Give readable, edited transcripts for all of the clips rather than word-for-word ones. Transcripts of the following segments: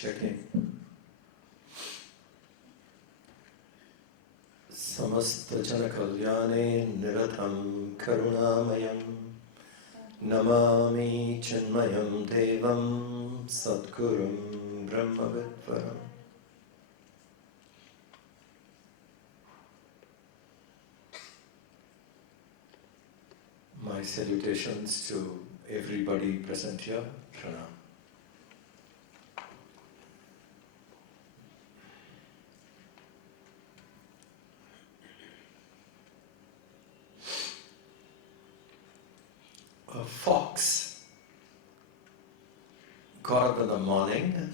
Checking. Samasta jana kalyane niratam karunamayam namami chinmayam devam sadgurum brahmavidvaram. My salutations to everybody present here. Pranam. A fox got up in the morning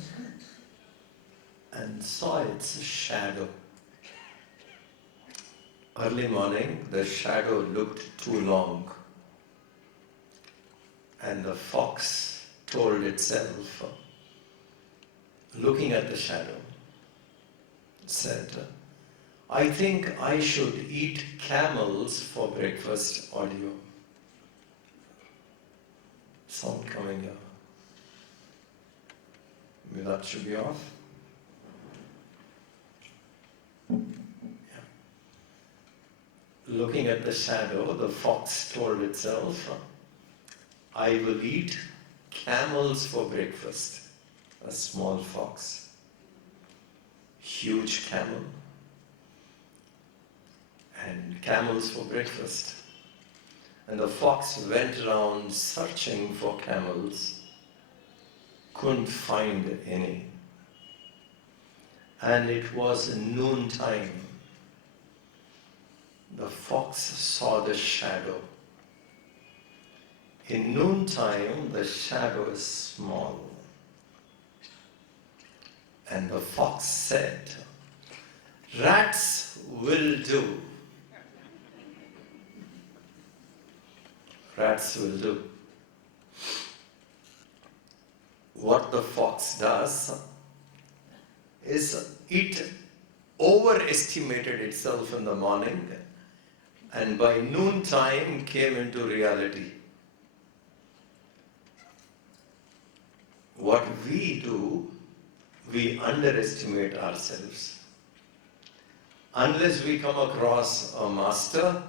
and saw its shadow. Early morning, the shadow looked too long, and the fox told itself, looking at the shadow, said, I think I should eat camels for breakfast. Audio. Sound coming here. Maybe that should be off. Yeah. Looking at the shadow, the fox told itself, I will eat camels for breakfast. A small fox. Huge camel. And camels for breakfast. And the fox went around searching for camels, couldn't find any. And it was noontime. The fox saw the shadow. In noontime, the shadow is small. And the fox said, rats will do. Rats will do. What the fox does is it overestimated itself in the morning and by noontime came into reality. What we do, we underestimate ourselves. Unless we come across a master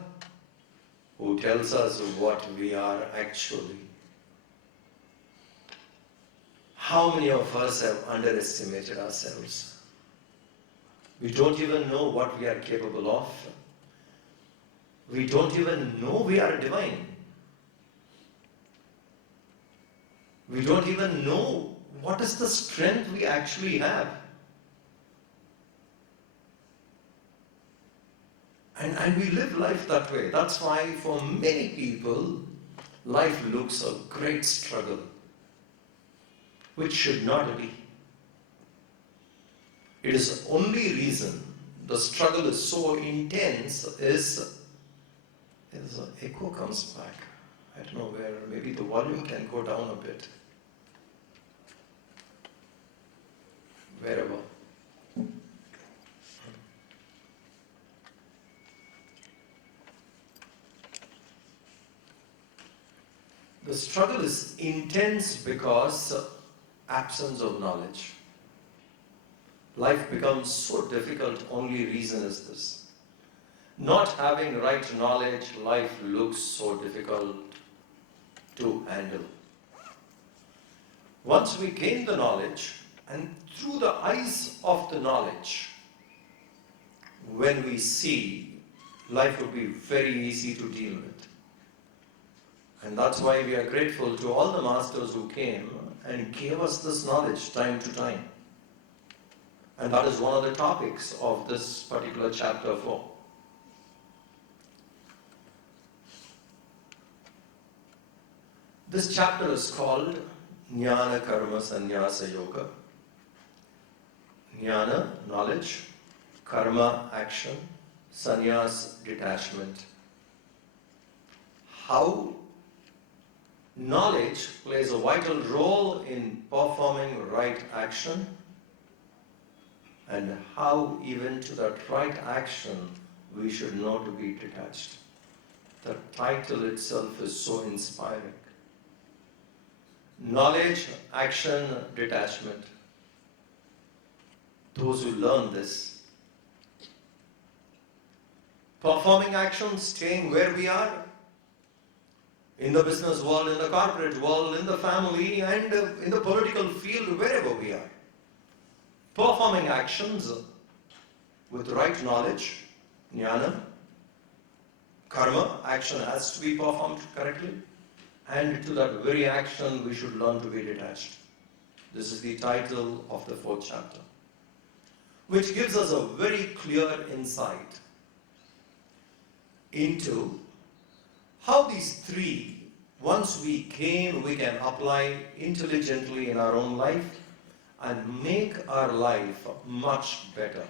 who tells us what we are actually. How many of us have underestimated ourselves? We don't even know what we are capable of. We don't even know we are divine. We don't even know what is the strength we actually have. And we live life that way. That's why for many people, life looks a great struggle, which should not be. It is only reason the struggle is so intense is an echo comes back. I don't know where, maybe the volume can go down a bit. Wherever. The struggle is intense because absence of knowledge. Life becomes so difficult, only reason is this. Not having right knowledge, life looks so difficult to handle. Once we gain the knowledge, and through the eyes of the knowledge, when we see, life would be very easy to deal with. And that's why we are grateful to all the masters who came and gave us this knowledge time to time. And that is one of the topics of this particular chapter 4. This chapter is called Jnana Karma Sannyasa Yoga. Jnana, knowledge, karma, action, sannyas, detachment. How knowledge plays a vital role in performing right action, and how even to that right action we should know to be detached. The title itself is so inspiring. Knowledge, action, detachment. those who learn this. Performing action, staying where we are, in the business world, in the corporate world, in the family, and in the political field, wherever we are. Performing actions with right knowledge, jnana, karma, action has to be performed correctly, and to that very action we should learn to be detached. This is the title of the 4th chapter, which gives us a very clear insight into how these three, once we gain, we can apply intelligently in our own life and make our life much better.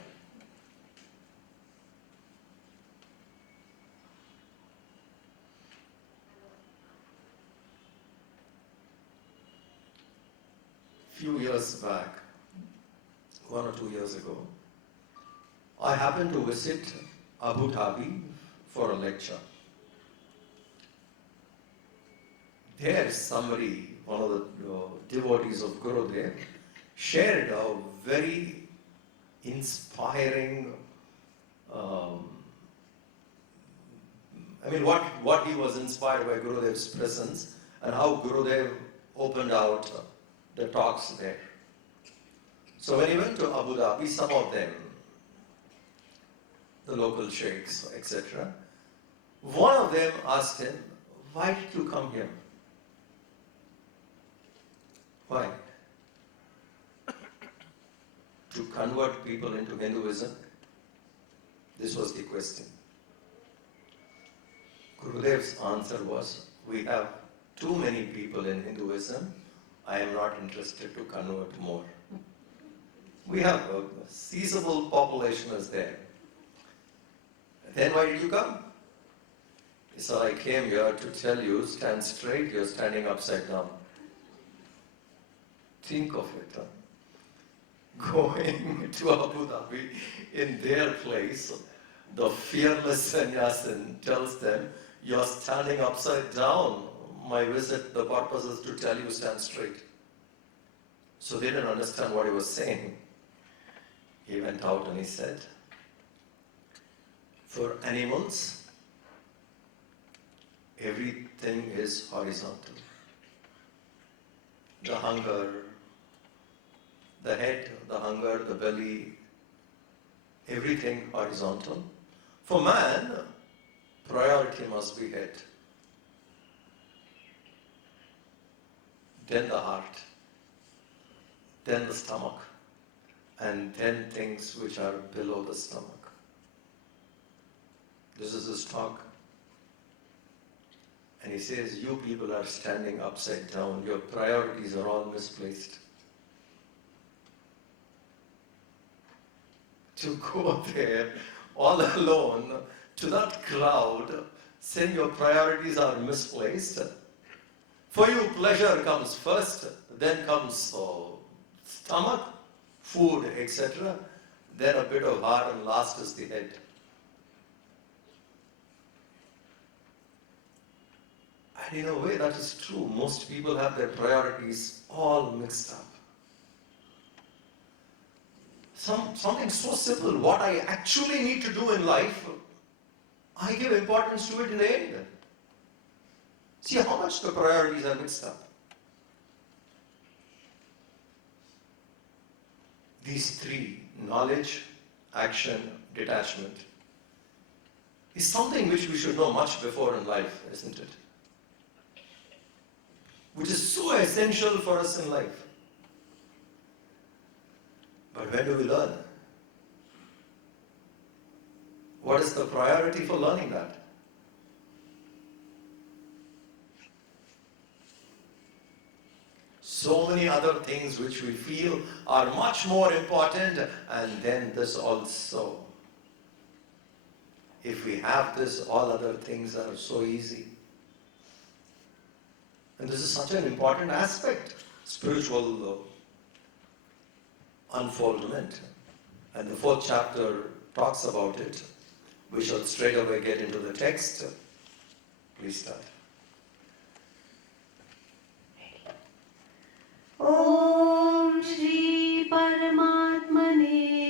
Few years back, 1 or 2 years ago, I happened to visit Abu Dhabi for a lecture. There somebody, one of the devotees of Gurudev, shared a very inspiring, what he was inspired by Gurudev's presence and how Gurudev opened out the talks there. So when he went to Abu Dhabi, some of them, the local sheikhs, etc., one of them asked him, "Why did you come here?" Why? To convert people into Hinduism? This was the question. Gurudev's answer was, "We have too many people in Hinduism. I am not interested to convert more. We have a sizable population is there." Then why did you come? He said, "I came here to tell you, stand straight, you're standing upside down." Think of it. Going to Abu Dhabi, in their place, the fearless sannyasin tells them, "You're standing upside down. My visit, the purpose is to tell you, stand straight." So they didn't understand what he was saying. He went out and he said, "For animals, everything is horizontal. The hunger, the head, the hunger, the belly, everything horizontal. For man, priority must be head, then the heart, then the stomach, and then things which are below the stomach." This is his talk. And he says, "You people are standing upside down. Your priorities are all misplaced. To go there all alone to that crowd, saying your priorities are misplaced. For you, pleasure comes first, then comes stomach, food, etc. Then a bit of heart, and last is the head." And in a way, that is true. Most people have their priorities all mixed up. Something so simple, what I actually need to do in life, I give importance to it in the end. See how much the priorities are mixed up. These three, knowledge, action, detachment, is something which we should know much before in life, isn't it? Which is so essential for us in life. But when do we learn? What is the priority for learning that? So many other things which we feel are much more important, and then this also. If we have this, all other things are so easy. And this is such an important aspect, spiritual unfoldment. And the 4th chapter talks about it. We shall straight away get into the text. Please start. Om Shri Paramatmane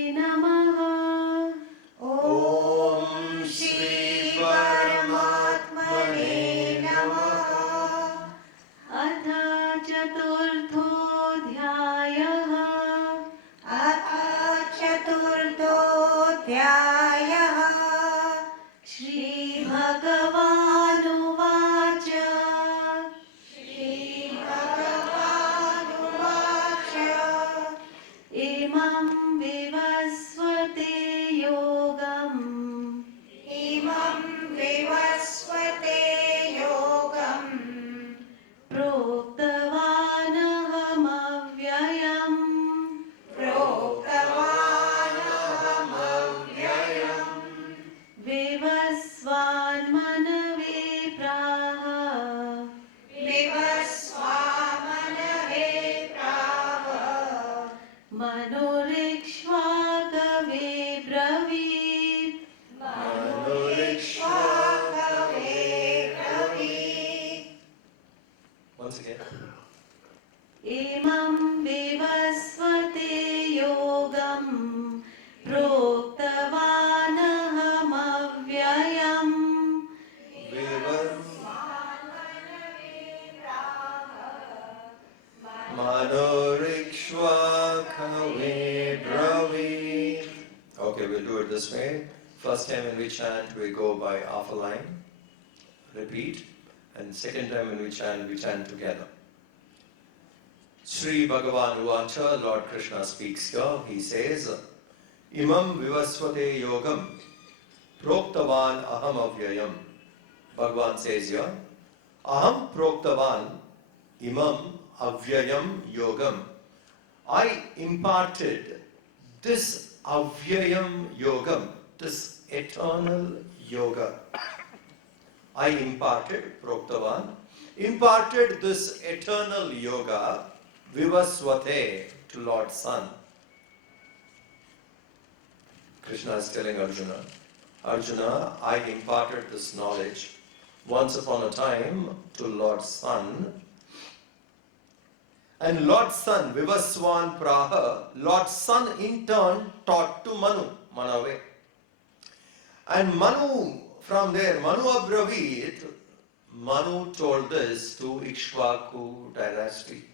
Imam vivasvate yogam. Imam vivasvate yogam. Proktavanaham avyayam. Proktavanaham avyayam. Vivasvan manave praha. Vivasvamanave prava. Manorikshvakave bravit. Manurikshvakave bravit. Once again. Imam vivasvate yogam. Proktavanaham avyayam. Manorikshvakave bravit. Okay, we'll do it this way. First time when we chant, we go by half a line. Repeat. And second time when we chant together. Sri Bhagavan Uvacha, Lord Krishna speaks here. He says, Imam vivasvate yogam proktavan aham avyayam. Bhagavan says here, Aham proktavan imam avyayam yogam. I imparted this avyayam yogam, this eternal yoga. I imparted, proktavan, imparted this eternal yoga, vivasvate, to Lord Sun. Krishna is telling Arjuna, Arjuna, I imparted this knowledge once upon a time to Lord Sun. And Lord Sun, Vivaswan Praha, Lord Sun in turn taught to Manu, Manave. And Manu, from there, Manu Abravit, Manu told this to Ikshvaku dynasty,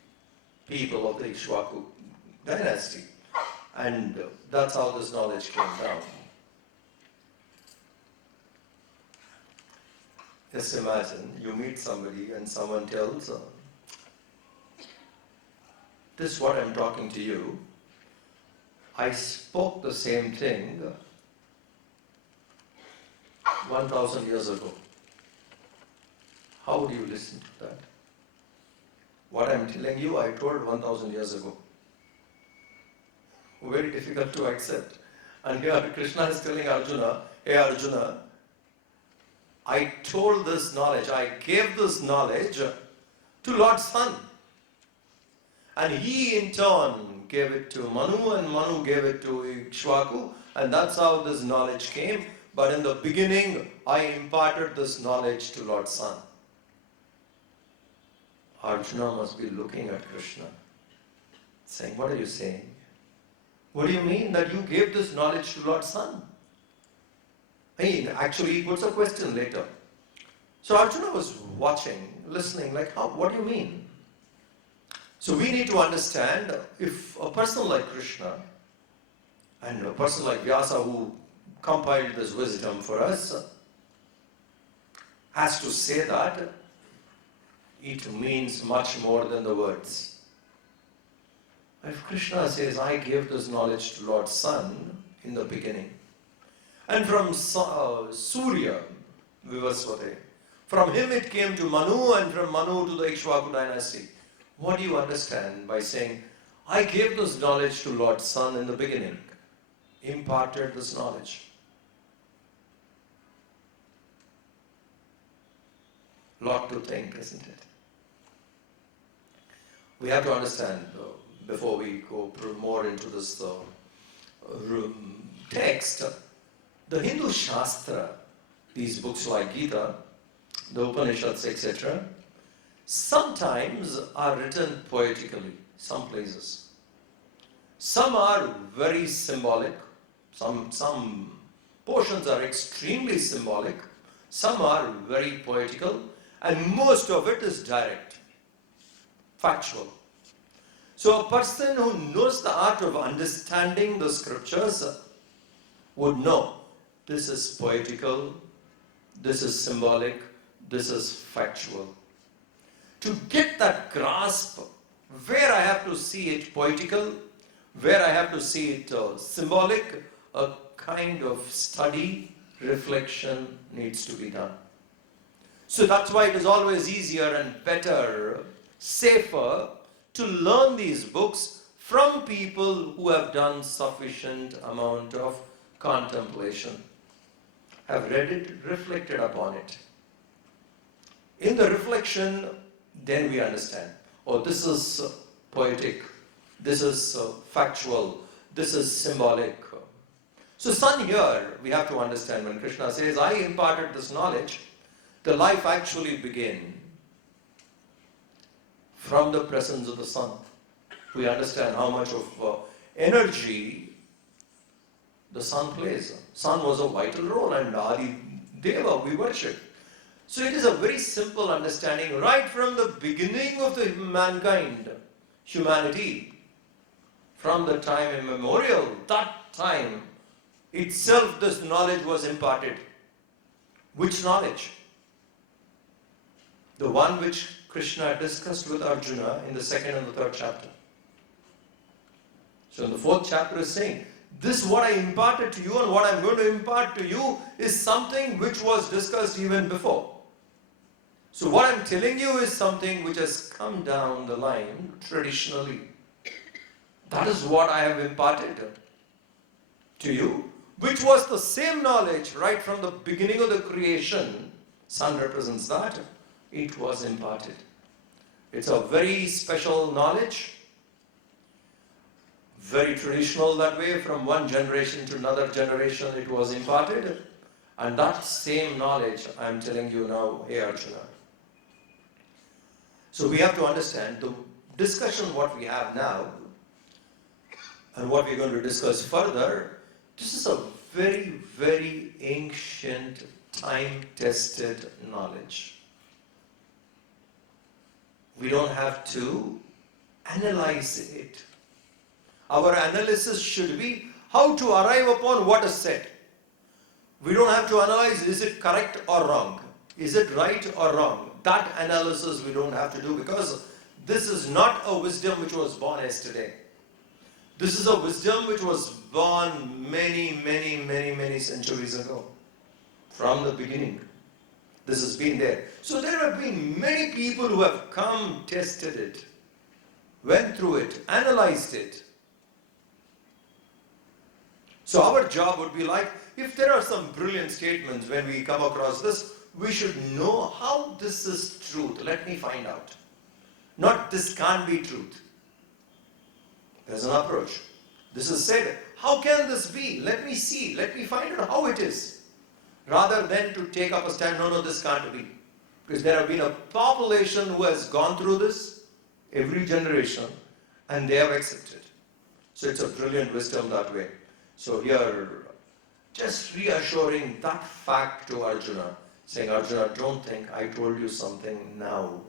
people of the Ikshvaku dynasty. And that's how this knowledge came down. Just imagine, you meet somebody and someone tells, this is what I'm talking to you. I spoke the same thing 1,000 years ago. How would you listen to that? What I'm telling you, I told 1,000 years ago. Very difficult to accept. And here Krishna is telling Arjuna, hey Arjuna, I told this knowledge, I gave this knowledge to Lord Sun. And he in turn gave it to Manu, and Manu gave it to Ikshvaku, and that's how this knowledge came. But in the beginning, I imparted this knowledge to Lord Sun. Arjuna must be looking at Krishna, saying, what are you saying? What do you mean that you gave this knowledge to Lord Sun? I mean, actually, he puts a question later. So Arjuna was watching, listening, like, how? What do you mean? So we need to understand, if a person like Krishna and a person like Vyasa, who compiled this wisdom for us, has to say that, it means much more than the words. If Krishna says, I gave this knowledge to Lord Sun in the beginning, and from Surya, Vivasvate, from him it came to Manu, and from Manu to the Ikshvaku dynasty. What do you understand by saying, I gave this knowledge to Lord Sun in the beginning, imparted this knowledge? Lot to think, isn't it? We have to understand, before we go more into this text, the Hindu Shastra, these books like Gita, the Upanishads, etc., sometimes are written poetically, some places. Some are very symbolic, some portions are extremely symbolic, some are very poetical, and most of it is direct, factual. So a person who knows the art of understanding the scriptures would know this is poetical, this is symbolic, this is factual. To get that grasp, where I have to see it poetical, where I have to see it symbolic, a kind of study, reflection needs to be done. So that's why it is always easier and better, safer to learn these books from people who have done sufficient amount of contemplation, have read it, reflected upon it. In the reflection, then we understand, oh, this is poetic, this is factual, this is symbolic. So son, here we have to understand when Krishna says, I imparted this knowledge, the life actually began from the presence of the sun. We understand how much of energy the sun plays. Sun was a vital role, and Adi Deva we worship. So it is a very simple understanding right from the beginning of the mankind, humanity, from the time immemorial, that time itself this knowledge was imparted. Which knowledge? The one which Krishna discussed with Arjuna in the 2nd and the 3rd chapter. So in the 4th chapter is saying, this what I imparted to you and what I'm going to impart to you is something which was discussed even before. So what I'm telling you is something which has come down the line traditionally. That is what I have imparted to you, which was the same knowledge right from the beginning of the creation. Sun represents that. It was imparted. It's a very special knowledge, very traditional that way, from one generation to another generation it was imparted. And that same knowledge I am telling you now, hey Arjuna. So we have to understand the discussion what we have now and what we're going to discuss further. This is a very, very ancient, time-tested knowledge. We don't have to analyze it. Our analysis should be how to arrive upon what is said. We don't have to analyze, is it correct or wrong? Is it right or wrong? That analysis we don't have to do, because this is not a wisdom which was born yesterday. This is a wisdom which was born many centuries ago. From the beginning. This has been there. So there have been many people who have come, tested it, went through it, analyzed it. So our job would be like, if there are some brilliant statements when we come across this, we should know how this is truth. Let me find out. Not this can't be truth. There's an approach. This is said. How can this be? Let me see. Let me find out how it is. Rather than to take up a stand, no, this can't be. Because there have been a population who has gone through this, every generation, and they have accepted. So it's a brilliant wisdom that way. So here, just reassuring that fact to Arjuna, saying, Arjuna, don't think I told you something now.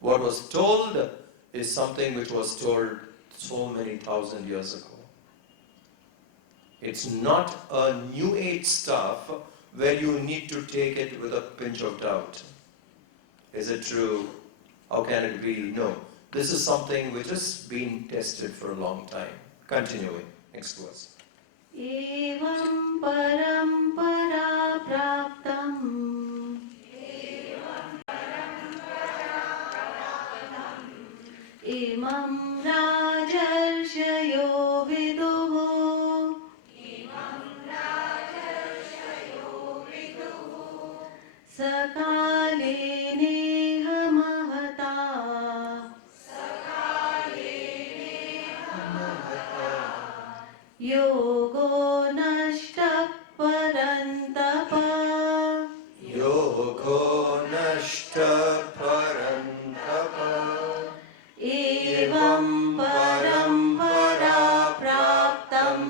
What was told is something which was told so many thousand years ago. It's not a new age stuff where you need to take it with a pinch of doubt. Is it true? How can it be? No. This is something which has been tested for a long time. Continuing. Next verse. एवं परम्परा प्राप्तम् इमं राजर्षयो विदुः सकाले नेह महता योगो नष्टः परन्तप Yogo nashta parantapa एवं परम्परा प्राप्तम्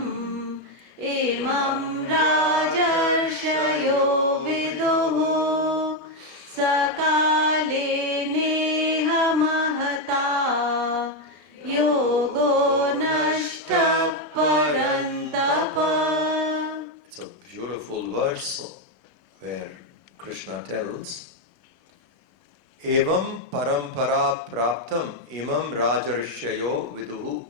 इमं राजर्षयो विदुः सकाले नेह महता योगो नष्टः परन्तप. It's a beautiful verse where Krishna tells, Evam parampara praptam imam rajarshayo viduhu.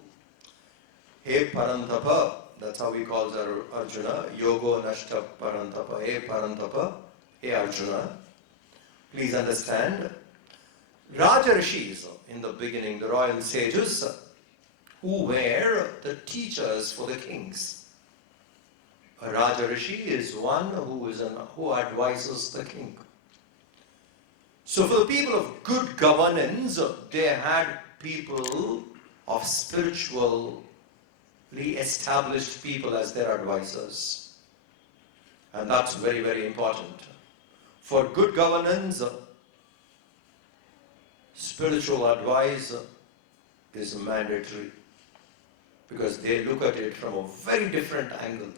He Parantapa, that's how he calls Arjuna, Yogo Nashta Parantapa, He Parantapa, He Arjuna. Please understand, Raja Rishis in the beginning, the royal sages, who were the teachers for the kings. A Raja Rishi is one who advises the king. So for the people of good governance, they had people of spiritually established people as their advisors. And that's very, very important. For good governance, spiritual advice is mandatory because they look at it from a very different angle.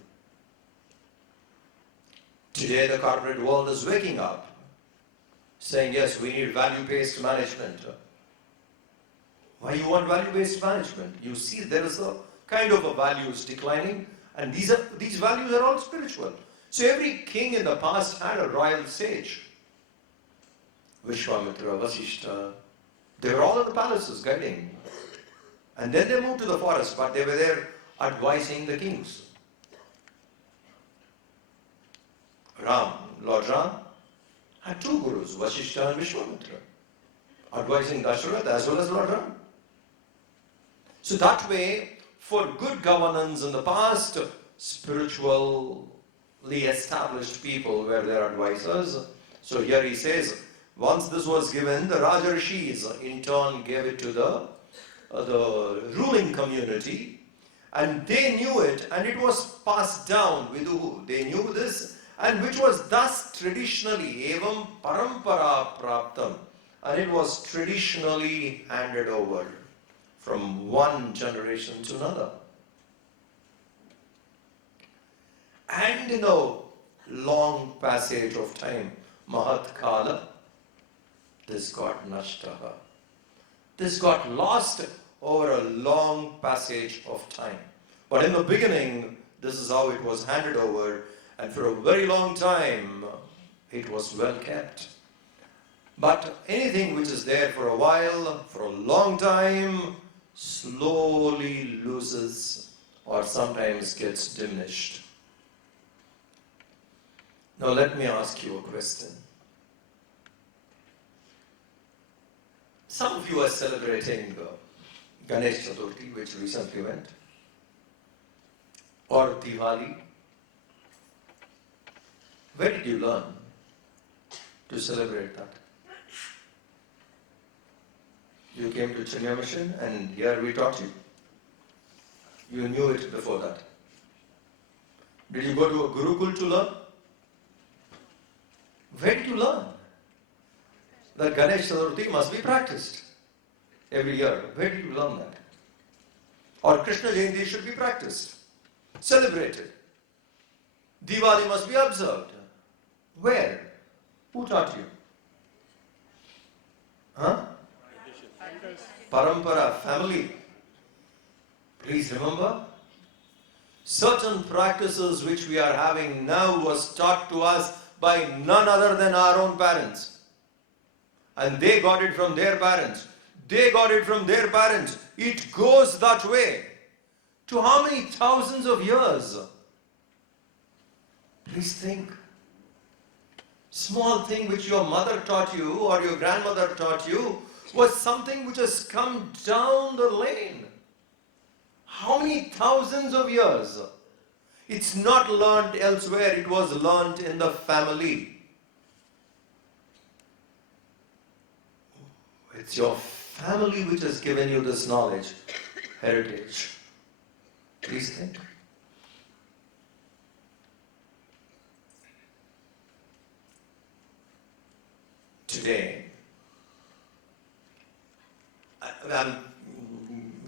Today the corporate world is waking up, saying, yes, we need value-based management. Why you want value-based management? You see there is a kind of a values declining, and these values are all spiritual. So every king in the past had a royal sage. Vishwamitra, Vasishta, they were all in the palaces guiding. And then they moved to the forest, but they were there advising the kings. Lord Ram, had two gurus, Vasishta and Vishwamitra, advising Dasharatha as well as Lord Ram. So that way, for good governance in the past, spiritually established people were their advisors. So here he says, once this was given, the Raja Rishis in turn gave it to the ruling community, and they knew it, and it was passed down. Viduhu, they knew this, and which was thus traditionally evam parampara praptam, and it was traditionally handed over from one generation to another. And in a long passage of time, Mahat Kala, this got nashtaha. This got lost over a long passage of time. But in the beginning, this is how it was handed over, and for a very long time, it was well kept. But anything which is there for a while, for a long time, slowly loses or sometimes gets diminished. Now let me ask you a question. Some of you are celebrating Ganesh Chaturthi, which recently went, or Diwali. Where did you learn to celebrate that? You came to Chinmaya Mission and here we taught you. You knew it before that. Did you go to a Gurukul to learn? Where did you learn that Ganesh Chaturthi must be practiced every year? Where did you learn that? Or Krishna Jayanti should be practiced, celebrated. Diwali must be observed. Where? Who taught you? Huh? Parampara, family. Please remember, certain practices which we are having now was taught to us by none other than our own parents. And they got it from their parents. They got it from their parents. It goes that way. To how many thousands of years? Please think. Small thing which your mother taught you or your grandmother taught you was something which has come down the lane. How many thousands of years? It's not learned elsewhere, it was learned in the family. It's your family which has given you this knowledge, heritage. Please think. Today,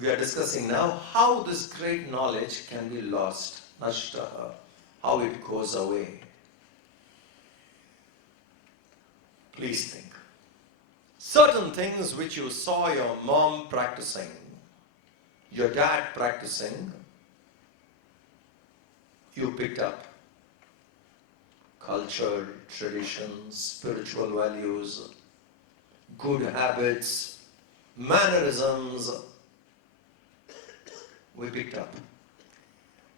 we are discussing now how this great knowledge can be lost, nashtaha, how it goes away. Please think. Certain things which you saw your mom practicing, your dad practicing, you picked up. Culture, traditions, spiritual values, good habits, mannerisms. we picked up.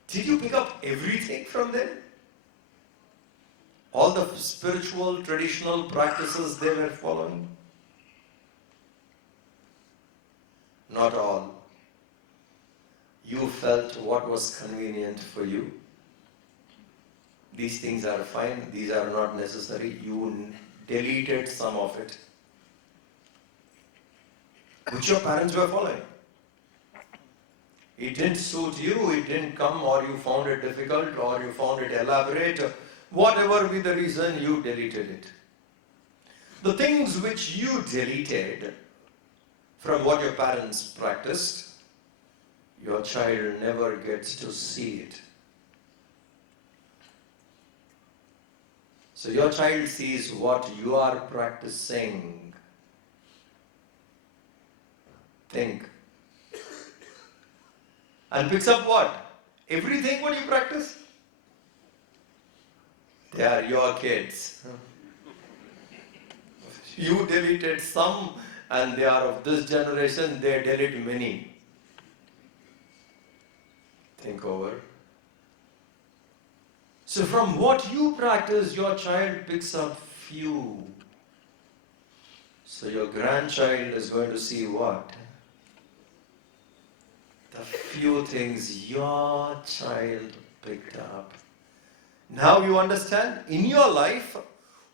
Did you pick up everything from them? All the spiritual, traditional practices they were following? Not all. You felt what was convenient for you. These things are fine, these are not necessary. You deleted some of it, which your parents were following. It didn't suit you, it didn't come, or you found it difficult, or you found it elaborate. Whatever be the reason, you deleted it. The things which you deleted from what your parents practiced, your child never gets to see it. So your child sees what you are practicing. Think. And picks up what? Everything what you practice? They are your kids. You deleted some and they are of this generation, they delete many. Think over. So from what you practice, your child picks up few. So your grandchild is going to see what? The few things your child picked up. Now you understand? In your life,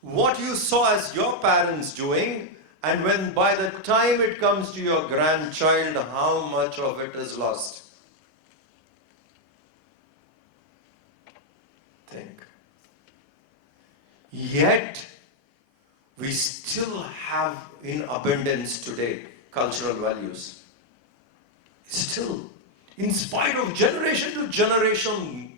what you saw as your parents doing, and when by the time it comes to your grandchild, how much of it is lost? Think. Yet, we still have in abundance today cultural values. Still, in spite of generation to generation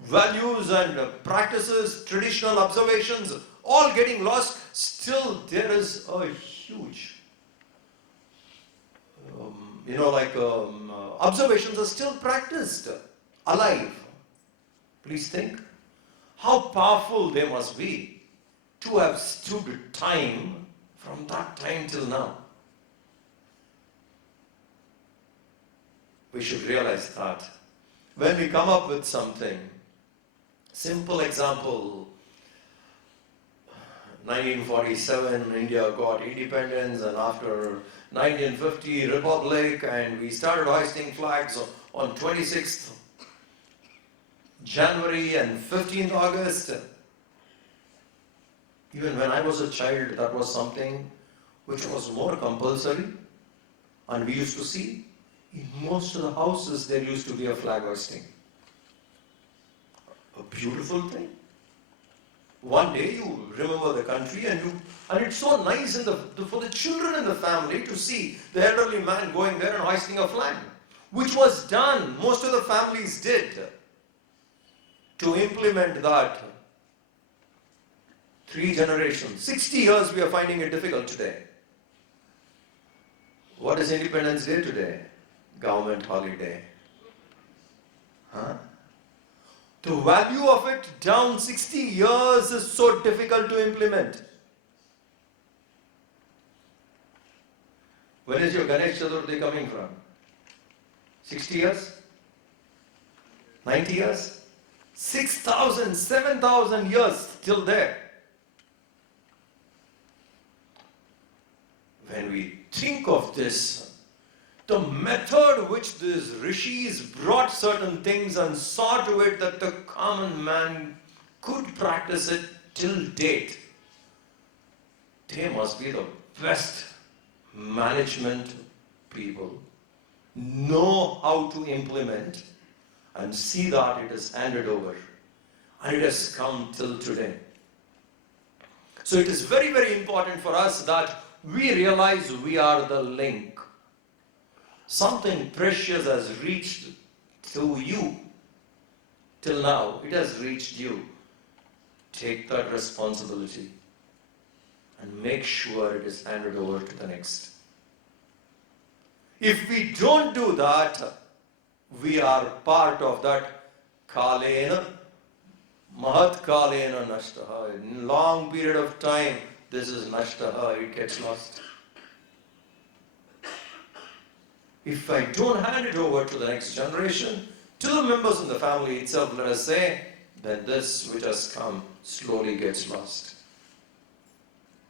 values and practices, traditional observations, all getting lost, still there is a huge, observations are still practiced, alive. Please think how powerful they must be to have stood time from that time till now. We should realize that when we come up with something, simple example, 1947 India got independence, and after 1950 Republic, and we started hoisting flags on 26th January and 15th August. Even when I was a child, that was something which was more compulsory, and we used to see in most of the houses there used to be a flag hoisting. A beautiful thing. One day you remember the country, and it's so nice for the children in the family to see the elderly man going there and hoisting a flag, which was done, most of the families did. To implement that, 3 generations, 60 years, we are finding it difficult today. What is Independence Day today? Government holiday. Huh? The value of it down 60 years is so difficult to implement. When is your Ganesh Chaturthi coming from? 60 years? 90 years? 6,000, 7,000 years till there. When we think of this, the method which these rishis brought certain things and saw to it that the common man could practice it till date, they must be the best management people, know how to implement and see that it is handed over, and it has come till today. So it is very, very important for us that we realize we are the link. Something precious has reached to you. Till now, it has reached you. Take that responsibility and make sure it is handed over to the next. If we don't do that, we are part of that kalena, mahat kalena nashtaha. In long period of time, this is nashtaha, it gets lost. if I don't hand it over to the next generation, to the members in the family itself, let us say, then this which has come slowly gets lost.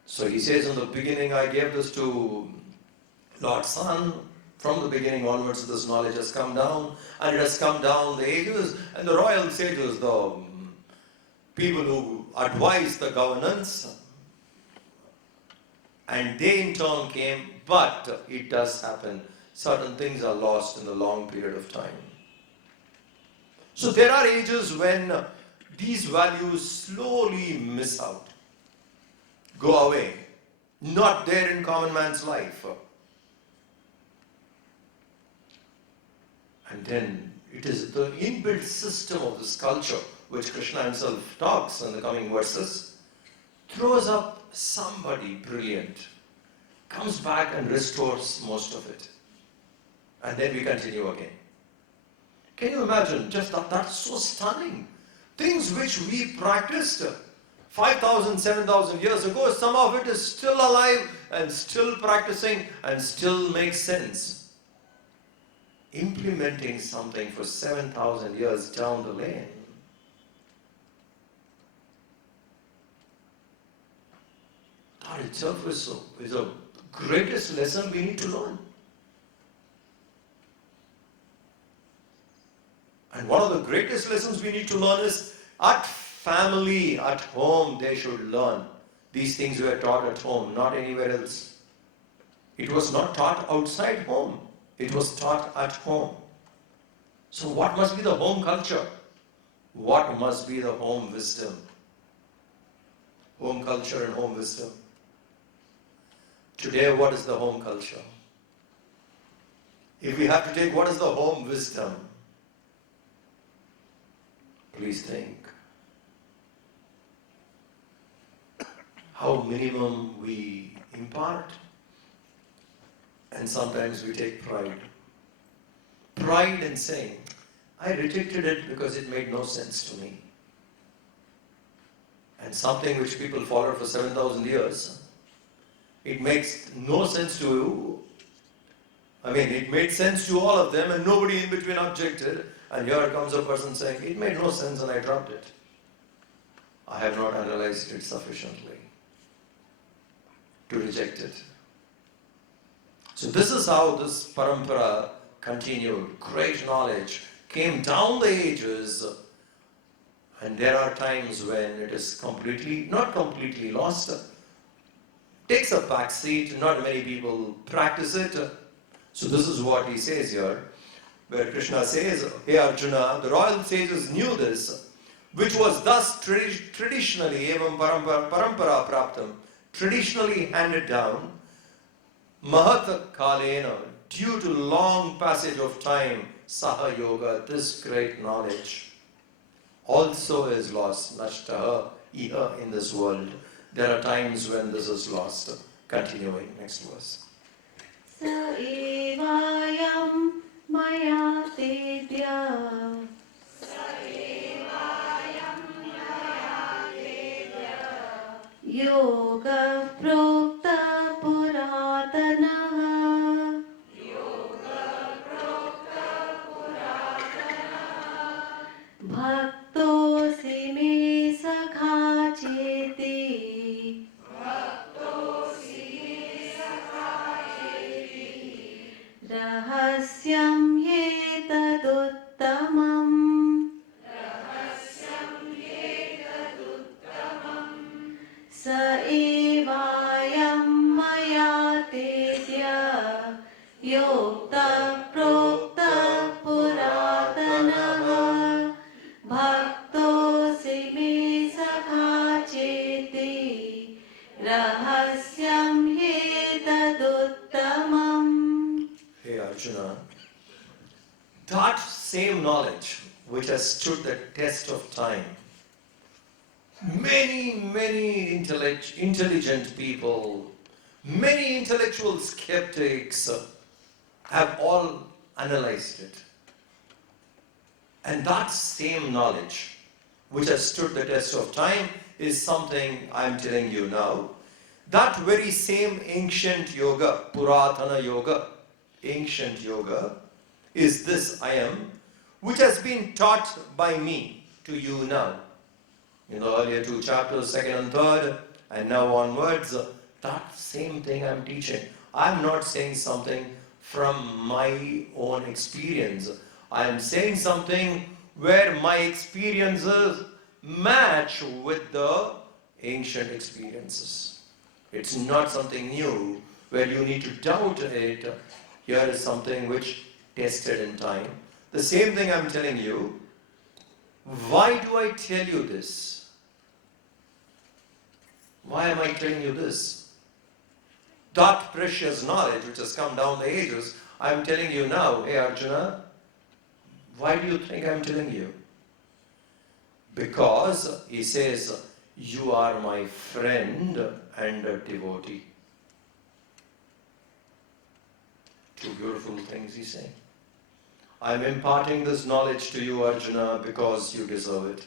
So he says in the beginning, I gave this to Lord's Son. From the beginning onwards, this knowledge has come down, and it has come down the ages, and the royal sages, the people who advise the governance, and they in turn came, but it does happen. Certain things are lost in a long period of time. So there are ages when these values slowly miss out, go away, not there in common man's life. And then it is the inbuilt system of this culture, which Krishna himself talks in the coming verses, throws up somebody brilliant, comes back and restores most of it. And then we continue again. Can you imagine? Just that's so stunning. Things which we practiced 5,000, 7,000 years ago, some of it is still alive and still practicing and still makes sense. Implementing something for 7,000 years down the lane. That itself is a greatest lesson we need to learn. And one of the greatest lessons we need to learn is at family, at home, they should learn. These things were taught at home, not anywhere else. It was not taught outside home. It was taught at home. So what must be the home culture? What must be the home wisdom? Home culture and home wisdom. Today, what is the home culture? If we have to take what is the home wisdom, please think. How minimum we impart, and sometimes we take pride. Pride in saying, I rejected it because it made no sense to me. And something which people followed for 7,000 years, it makes no sense to you. I mean, it made sense to all of them and nobody in between objected. And here comes a person saying, it made no sense and I dropped it. I have not analyzed it sufficiently to reject it. So this is how this parampara continued. Great knowledge came down the ages, and there are times when it is not completely lost. Takes a back seat, not many people practice it. So this is what he says here, where Krishna says, Hey Arjuna, the royal sages knew this, which was thus traditionally, evam parampara praptam, traditionally handed down, mahat kalena, due to long passage of time, saha yoga, this great knowledge, also is lost, nashtaha, iha, in this world. There are times when this is lost. Continuing, next verse. Sa evayam maya tedya yoga prokta puratanaha bhaktosi me sakha cheti rahasyam yetaduttamam sa evayam maya tedya yokta prokta puratanaha bhaktosi me sakha cheti rahasyam yetaduttamam. Hey Arjuna, that same knowledge which has stood the test of time, many intelligent people, many intellectual skeptics have all analyzed it. And that same knowledge which has stood the test of time is something I'm telling you now. That very same ancient yoga, Puratana yoga, ancient yoga is this I am, which has been taught by me to you now. In the earlier two chapters, second and third, and now onwards, that same thing I'm teaching. I'm not saying something from my own experience. I'm saying something where my experiences match with the ancient experiences. It's not something new where you need to doubt it. Here is something which tested in time. The same thing I'm telling you. Why do I tell you this? Why am I telling you this? That precious knowledge which has come down the ages, I'm telling you now. Hey Arjuna, why do you think I'm telling you? Because he says, you are my friend and a devotee. Two beautiful things he's saying. I'm imparting this knowledge to you, Arjuna, because you deserve it.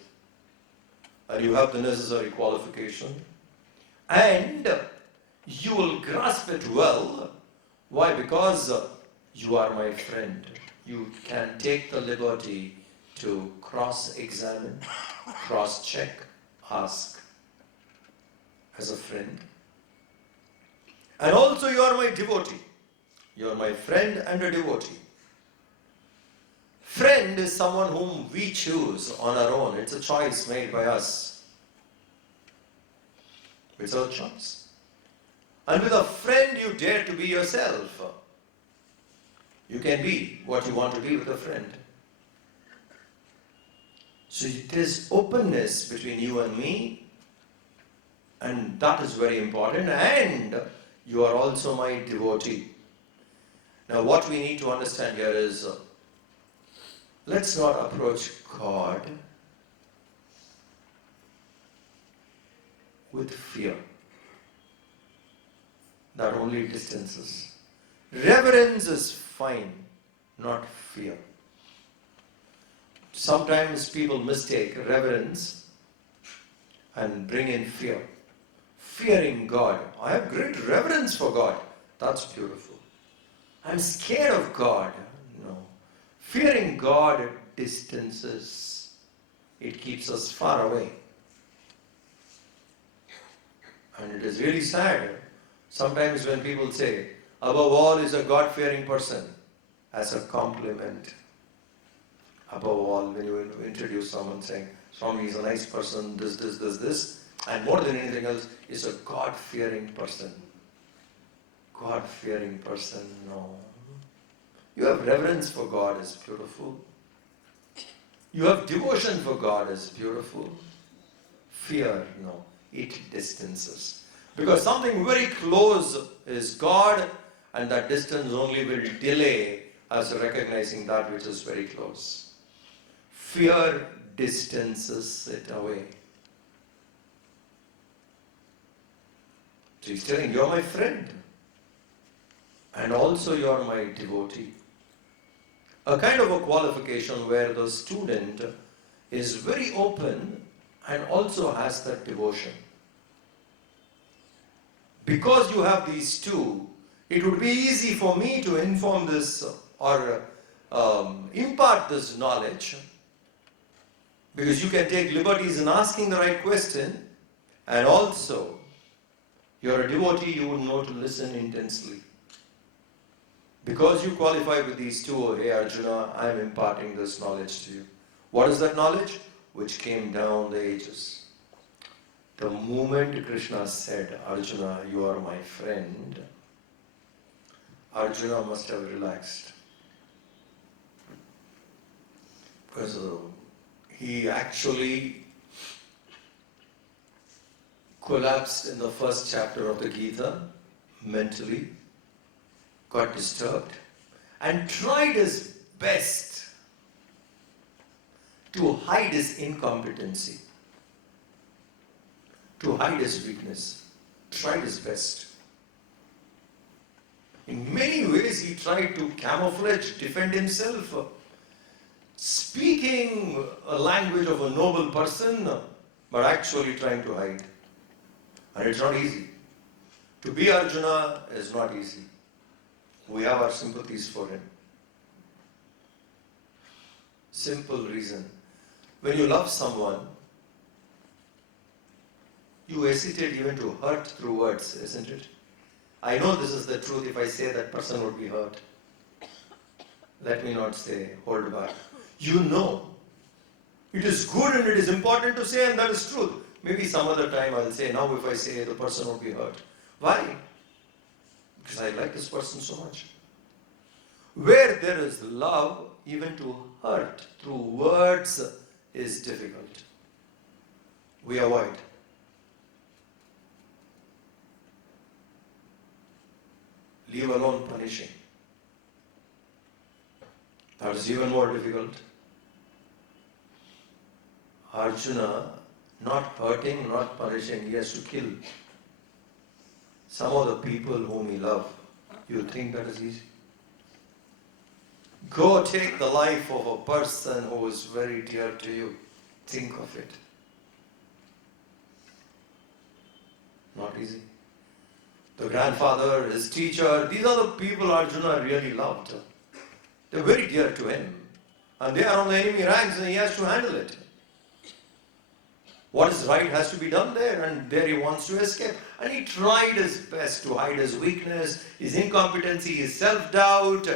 And you have the necessary qualification. And you will grasp it well. Why? Because you are my friend. You can take the liberty to cross-examine, cross-check, ask as a friend. And also you are my devotee. You are my friend and a devotee. Friend is someone whom we choose on our own. It's a choice made by us. It's our choice. And with a friend you dare to be yourself. You can be what you want to be with a friend. So there's openness between you and me, and that is very important, and you are also my devotee. Now what we need to understand here is, let's not approach God with fear. That only distances. Reverence is fine, not fear. Sometimes people mistake reverence and bring in fear. Fearing God. I have great reverence for God. That's beautiful. I'm scared of God. No. Fearing God distances. It keeps us far away. And it is really sad. Sometimes when people say, above all is a God-fearing person, as a compliment. Above all, when you introduce someone saying, Swami is a nice person, this, and more than anything else, is a God-fearing person. God-fearing person, no. You have reverence for God is beautiful. You have devotion for God is beautiful. Fear, no. It distances. Because something very close is God, and that distance only will delay us recognizing that which is very close. Fear distances it away. So he's telling, you're my friend. And also you're my devotee. A kind of a qualification where the student is very open and also has that devotion. Because you have these two, it would be easy for me to inform this or impart this knowledge, because you can take liberties in asking the right question, and also you're a devotee, you would know to listen intensely. Because you qualify with these two, hey Arjuna, I am imparting this knowledge to you. What is that knowledge? Which came down the ages. The moment Krishna said, Arjuna, you are my friend, Arjuna must have relaxed. Because he actually collapsed in the first chapter of the Gita, mentally, got disturbed, and tried his best to hide his incompetency, to hide his weakness. Tried his best. In many ways he tried to camouflage, defend himself, speaking a language of a noble person, but actually trying to hide. And it's not easy. To be Arjuna is not easy. We have our sympathies for him. Simple reason. When you love someone, you hesitate even to hurt through words, isn't it? I know this is the truth. If I say that person would be hurt, let me not say, hold back. You know, it is good and it is important to say, and that is truth. Maybe some other time I'll say, now if I say, the person will be hurt. Why? Because I like this person so much. Where there is love, even to hurt through words is difficult. We avoid. Leave alone punishing. That is even more difficult. Arjuna, not hurting, not punishing, he has to kill some of the people whom he loved. You think that is easy? Go take the life of a person who is very dear to you. Think of it. Not easy. The grandfather, his teacher, these are the people Arjuna really loved. They're very dear to him. And they are on the enemy ranks and he has to handle it. What is right has to be done there, and there he wants to escape. And he tried his best to hide his weakness, his incompetency, his self-doubt.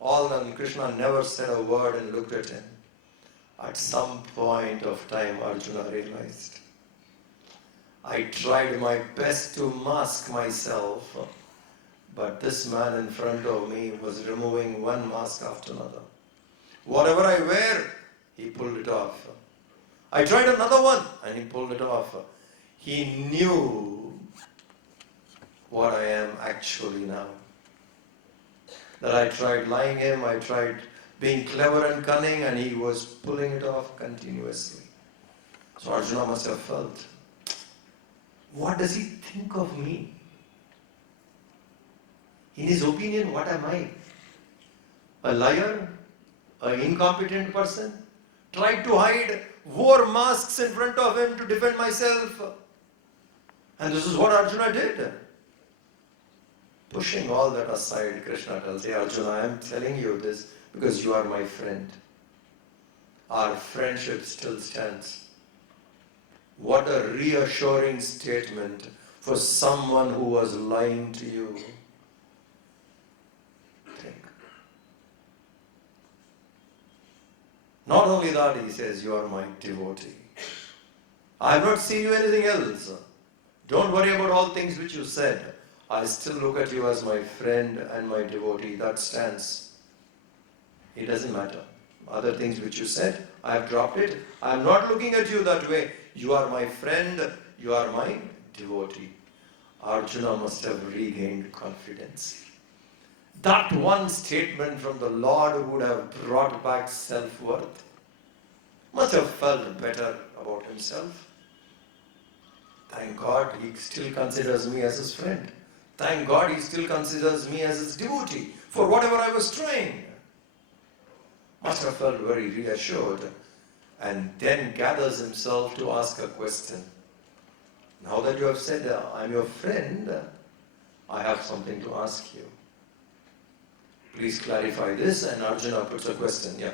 All that Krishna never said a word and looked at him. At some point of time, Arjuna realized, I tried my best to mask myself, but this man in front of me was removing one mask after another. Whatever I wear, he pulled it off. I tried another one and he pulled it off. He knew what I am actually now. That I tried lying him, I tried being clever and cunning, and he was pulling it off continuously. So Arjuna must have felt, what does he think of me? In his opinion, what am I? A liar? An incompetent person? Tried to hide, wore masks in front of him to defend myself. And this is what Arjuna did. Pushing all that aside, Krishna tells, hey Arjuna, I am telling you this because you are my friend. Our friendship still stands. What a reassuring statement for someone who was lying to you. Think. Not only that, he says, you are my devotee. I have not seen you anything else. Don't worry about all things which you said. I still look at you as my friend and my devotee. That stands. It doesn't matter. Other things which you said, I have dropped it. I am not looking at you that way. You are my friend. You are my devotee. Arjuna must have regained confidence. That one statement from the Lord would have brought back self-worth. Must have felt better about himself. Thank God he still considers me as his friend. Thank God he still considers me as his devotee for whatever I was trying. Must have felt very reassured, and then gathers himself to ask a question. Now that you have said, I'm your friend, I have something to ask you. Please clarify this, and Arjuna puts a question. Yeah.